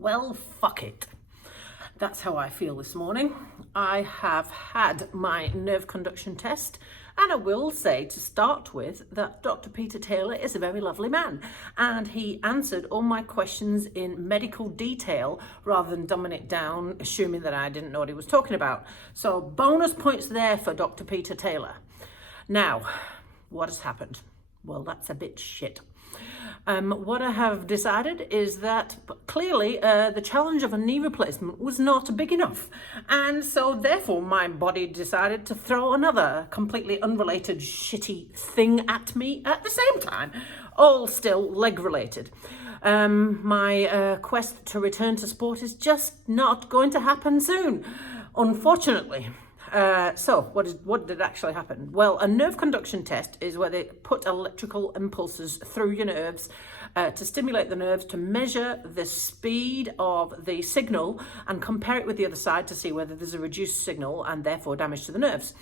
Well, fuck it. That's how I feel this morning. I have had my nerve conduction test, and I will say to start with that Dr. Peter Taylor is a very lovely man, and he answered all my questions in medical detail rather than dumbing it down, assuming that I didn't know what he was talking about. So bonus points there for Dr. Peter Taylor. Now, what has happened? Well, that's a bit shit. What I have decided is that clearly the challenge of a knee replacement was not big enough, and so therefore my body decided to throw another completely unrelated shitty thing at me at the same time, all still leg related. My quest to return to sport is just not going to happen soon, unfortunately. So what did actually happen? Well, a nerve conduction test is where they put electrical impulses through your nerves to stimulate the nerves to measure the speed of the signal and compare it with the other side to see whether there's a reduced signal and therefore damage to the nerves.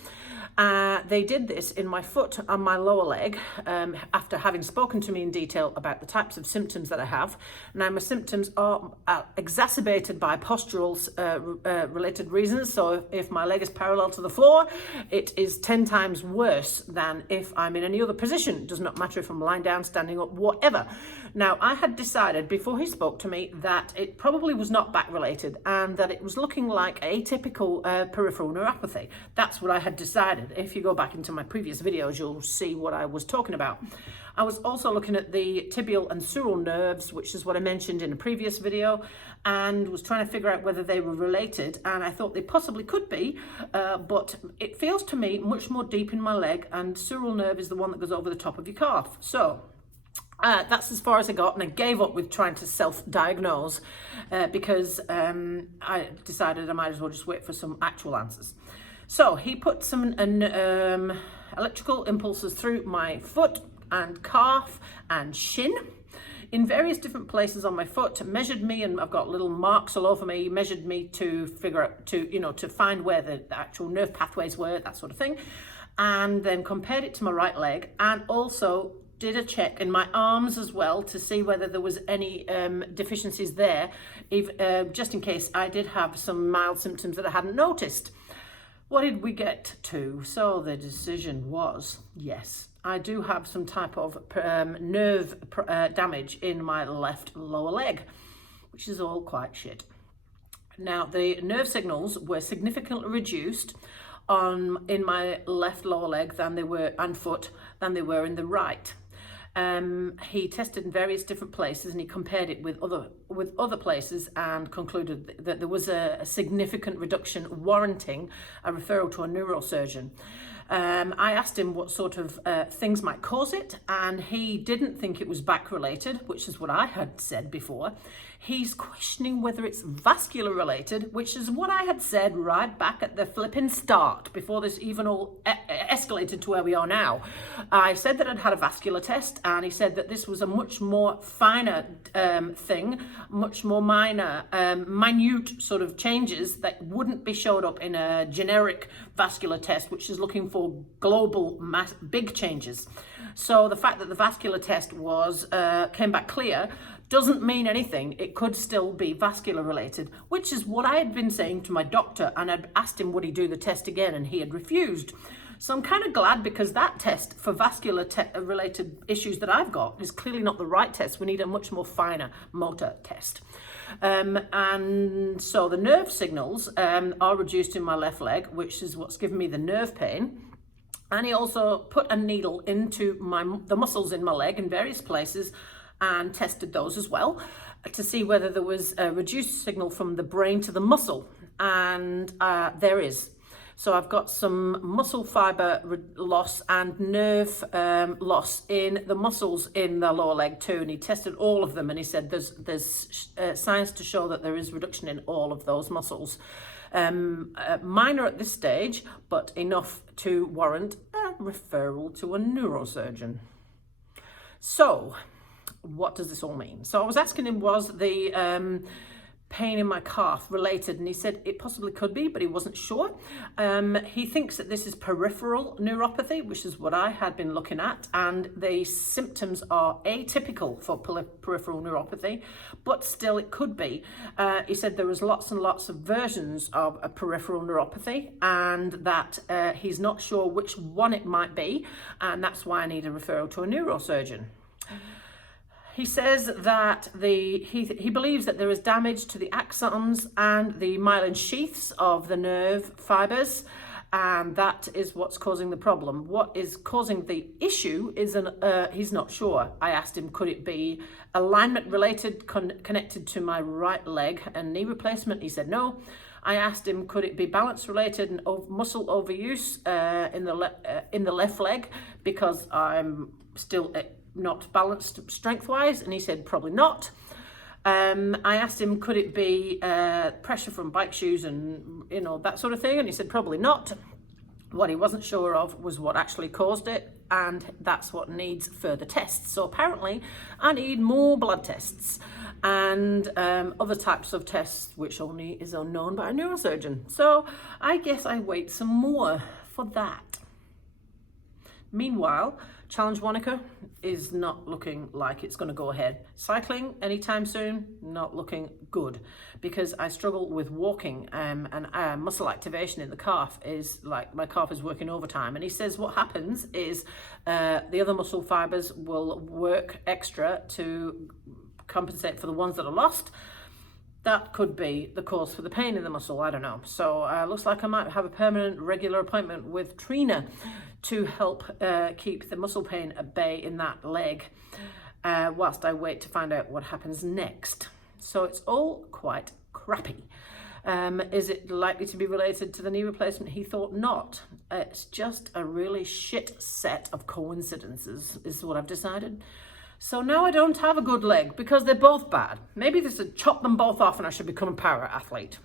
They did this in my foot and my lower leg after having spoken to me in detail about the types of symptoms that I have. Now, my symptoms are exacerbated by postural related reasons. So if my leg is parallel to the floor, it is 10 times worse than if I'm in any other position. It does not matter if I'm lying down, standing up, whatever. Now, I had decided before he spoke to me that it probably was not back related and that it was looking like atypical peripheral neuropathy. That's what I had decided. If you go back into my previous videos, you'll see what I was talking about. I was also looking at the tibial and sural nerves, which is what I mentioned in a previous video, and was trying to figure out whether they were related, and I thought they possibly could be, but it feels to me much more deep in my leg, and sural nerve is the one that goes over the top of your calf. So that's as far as I got, and I gave up with trying to self-diagnose because I decided I might as well just wait for some actual answers. So he put some electrical impulses through my foot and calf and shin in various different places on my foot, measured me, and I've got little marks all over me, measured me to figure out, to find where the actual nerve pathways were, that sort of thing, and then compared it to my right leg, and also did a check in my arms as well to see whether there was any deficiencies there, just in case I did have some mild symptoms that I hadn't noticed. What did we get to? So the decision was, yes, I do have some type of nerve damage in my left lower leg, which is all quite shit. Now, the nerve signals were significantly reduced in my left lower leg and foot than they were in the right. He tested in various different places and he compared it with other places and concluded that there was a significant reduction warranting a referral to a neurosurgeon. I asked him what sort of things might cause it, and he didn't think it was back related, which is what I had said before. He's questioning whether it's vascular related, which is what I had said right back at the flipping start, before this even all escalated to where we are now. I said that I'd had a vascular test, and he said that this was a much more finer thing, much more minute sort of changes that wouldn't be showed up in a generic vascular test, which is looking for global big changes. So the fact that the vascular test came back clear doesn't mean anything. It could still be vascular related, which is what I had been saying to my doctor, and I'd asked him would he do the test again, and he had refused. So I'm kind of glad, because that test for vascular related issues that I've got is clearly not the right test. We need a much more finer motor test. And so the nerve signals are reduced in my left leg, which is what's given me the nerve pain. And he also put a needle into the muscles in my leg in various places and tested those as well to see whether there was a reduced signal from the brain to the muscle. And there is. So I've got some muscle fiber loss and nerve loss in the muscles in the lower leg too. And he tested all of them, and he said there's science to show that there is reduction in all of those muscles. Minor at this stage, but enough to warrant a referral to a neurosurgeon. So what does this all mean? So I was asking him, was the pain in my calf related, and he said it possibly could be, but he wasn't sure. He thinks that this is peripheral neuropathy, which is what I had been looking at, and the symptoms are atypical for peripheral neuropathy, but still it could be. He said there was lots and lots of versions of a peripheral neuropathy, and that he's not sure which one it might be, and that's why I need a referral to a neurosurgeon. He says that he believes that there is damage to the axons and the myelin sheaths of the nerve fibers, and that is what's causing the problem. What is causing the issue is he's not sure. I asked him, could it be alignment related, connected to my right leg and knee replacement? He said no. I asked him, could it be balance related and muscle overuse in the left leg, because I'm still not balanced strength-wise, and he said probably not. I asked him, could it be pressure from bike shoes and that sort of thing, and he said probably not. What he wasn't sure of was what actually caused it, and that's what needs further tests. So apparently I need more blood tests and other types of tests, which only is unknown by a neurosurgeon. So I guess I wait some more for that. Meanwhile, Challenge Wanaka is not looking like it's going to go ahead. Cycling anytime soon, not looking good, because I struggle with walking, and muscle activation in the calf is like my calf is working overtime. And he says what happens is the other muscle fibers will work extra to compensate for the ones that are lost. That could be the cause for the pain in the muscle, I don't know. So looks like I might have a permanent regular appointment with Trina to help keep the muscle pain at bay in that leg whilst I wait to find out what happens next. So it's all quite crappy. Is it likely to be related to the knee replacement? He thought not. It's just a really shit set of coincidences is what I've decided. So now I don't have a good leg because they're both bad. Maybe this would chop them both off and I should become a para athlete.